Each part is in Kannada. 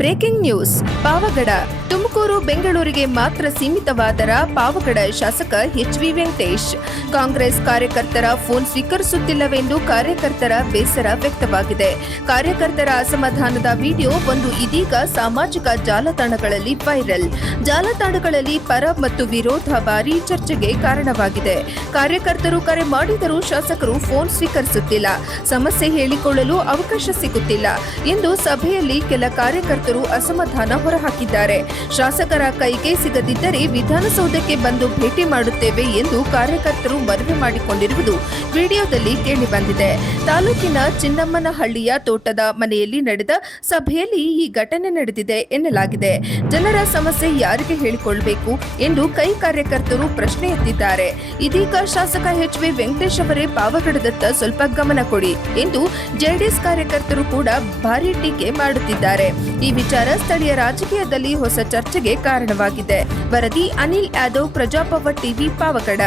ಬ್ರೇಕಿಂಗ್ ನ್ಯೂಸ್ ಪಾವಗಡ ತುಮಕೂರು ಬೆಂಗಳೂರಿಗೆ ಮಾತ್ರ ಸೀಮಿತವಾದರ ಪಾವಗಡ ಶಾಸಕ ಎಚ್.ವಿ. ವೆಂಕಟೇಶ್ ಕಾಂಗ್ರೆಸ್ ಕಾರ್ಯಕರ್ತರ ಫೋನ್ ಸ್ವೀಕರಿಸುತ್ತಿಲ್ಲವೆಂದು ಕಾರ್ಯಕರ್ತರ ಬೇಸರ ವ್ಯಕ್ತವಾಗಿದೆ. ಕಾರ್ಯಕರ್ತರ ಅಸಮಾಧಾನದ ವಿಡಿಯೋ ಒಂದು ಇದೀಗ ಸಾಮಾಜಿಕ ಜಾಲತಾಣಗಳಲ್ಲಿ ವೈರಲ್. ಜಾಲತಾಣಗಳಲ್ಲಿ ಪರ ಮತ್ತು ವಿರೋಧ ಭಾರೀ ಚರ್ಚೆಗೆ ಕಾರಣವಾಗಿದೆ. ಕಾರ್ಯಕರ್ತರು ಕರೆ ಮಾಡಿದರೂ ಶಾಸಕರು ಫೋನ್ ಸ್ವೀಕರಿಸುತ್ತಿಲ್ಲ, ಸಮಸ್ಯೆ ಹೇಳಿಕೊಳ್ಳಲು ಅವಕಾಶ ಸಿಗುತ್ತಿಲ್ಲ ಎಂದು ಸಭೆಯಲ್ಲಿ ಕೆಲ ಕಾರ್ಯಕರ್ತರು ಅಸಮಾಧಾನ ಹೊರಹಾಕಿದ್ದಾರೆ. ಶಾಸಕರ ಕೈಗೆ ಸಿಗದಿದ್ದರೆ ವಿಧಾನಸೌಧಕ್ಕೆ ಬಂದು ಭೇಟಿ ಮಾಡುತ್ತೇವೆ ಎಂದು ಕಾರ್ಯಕರ್ತರು ಮನವಿ ಮಾಡಿಕೊಂಡಿರುವುದು ವಿಡಿಯೋದಲ್ಲಿ ಕೇಳಿಬಂದಿದೆ. ತಾಲೂಕಿನ ಚಿನ್ನಮ್ಮನಹಳ್ಳಿಯ ತೋಟದ ಮನೆಯಲ್ಲಿ ನಡೆದ ಸಭೆಯಲ್ಲಿ ಈ ಘಟನೆ ನಡೆದಿದೆ ಎನ್ನಲಾಗಿದೆ. ಜನರ ಸಮಸ್ಯೆ ಯಾರಿಗೆ ಹೇಳಿಕೊಳ್ಳಬೇಕು ಎಂದು ಕೈ ಕಾರ್ಯಕರ್ತರು ಪ್ರಶ್ನೆ ಎತ್ತಿದ್ದಾರೆ. ಇದೀಗ ಶಾಸಕ ಎಚ್.ವಿ. ವೆಂಕಟೇಶ್ ಅವರೇ ಪಾವಗಡದತ್ತ ಸ್ವಲ್ಪ ಗಮನ ಕೊಡಿ ಎಂದು ಜೆಡಿಎಸ್ ಕಾರ್ಯಕರ್ತರು ಕೂಡ ಭಾರೀ ಟೀಕೆ ಮಾಡುತ್ತಿದ್ದಾರೆ. ಈ ವಿಚಾರ ಸ್ಥಳೀಯ ರಾಜಕೀಯದಲ್ಲಿ ಹೊಸ ಚರ್ಚೆಗೆ ಕಾರಣವಾಗಿದೆ. ವರದಿ ಅನಿಲ್ ಯಾದವ್, ಪ್ರಜಾಪವ ಟಿವಿ, ಪಾವಗಡ.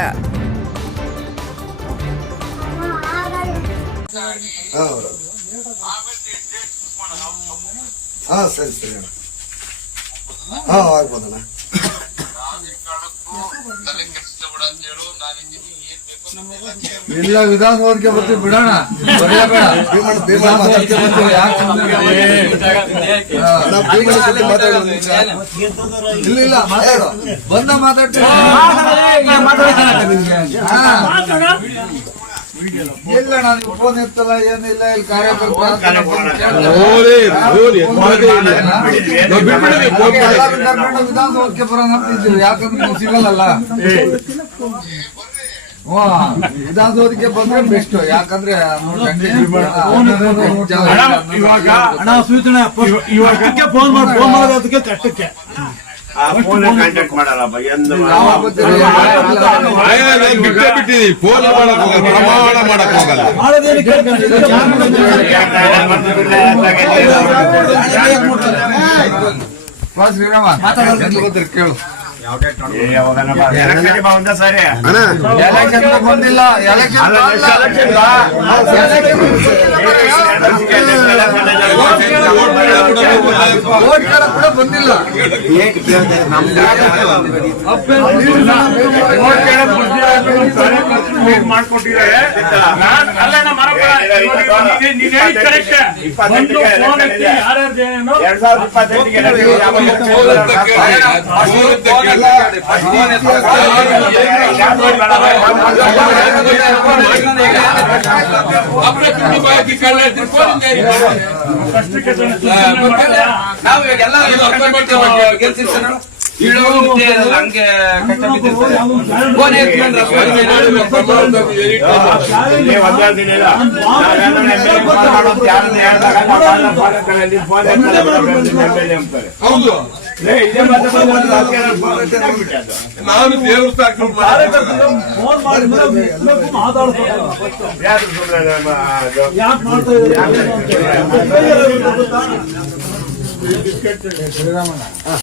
ಸರಿ ಆಗ್ಬೋದಣ್ಣ. ಇಲ್ಲ ವಿಧಾನಸೌಧಕ್ಕೆ ಬರ್ತೀವಿ ಬಿಡೋಣ. ಇಲ್ಲ ಮಾತಾಡೋ ಬಂದ ಮಾತಾಡ್ತೀವಿ. ಇಲ್ಲ ನಾನು ಫೋನ್ ಎತ್ತಲ್ಲ ಏನಿಲ್ಲ. ಇಲ್ಲಿ ಕಾರ್ಯಕರ್ತರು ವಿಧಾನಸೌಧಕ್ಕೆ ಬರೋಣ ಅಂತಿದ್ದೀವಿ. ಯಾಕಂದ್ರೆ ನೀವು ಸಿಗಲ್ಲ. ವಿಧಾನಸೌಧಕ್ಕೆ ಬಂದ್ರೆ ಬೆಸ್ಟ್. ಯಾಕಂದ್ರೆ ಫೋನ್ ಮಾಡೋದಕ್ಕೆ ಕಷ್ಟಕ್ಕೆ ಕಾಂಟ್ಯಾಕ್ಟ್ ಮಾಡಲ್ಲ. ಬಿಟ್ಟಿದೀವಿ ಫೋನ್ ಪ್ರಮಾಣ ಮಾಡಕ್ ಹೋಗಲ್ಲ. ಶ್ರೀರಾಮ ಕೇಳು. ಬಂದಿಲ್ಲ ಕೂಡ ಬಂದಿಲ್ಲ. ಮಾಡ್ಕೊಟ್ಟಿದ್ದಾರೆ. ಹಂಗೆ ನಾನು ದೇವಸ್ಥಾನ ಶ್ರೀರಾಮಣ್ಣ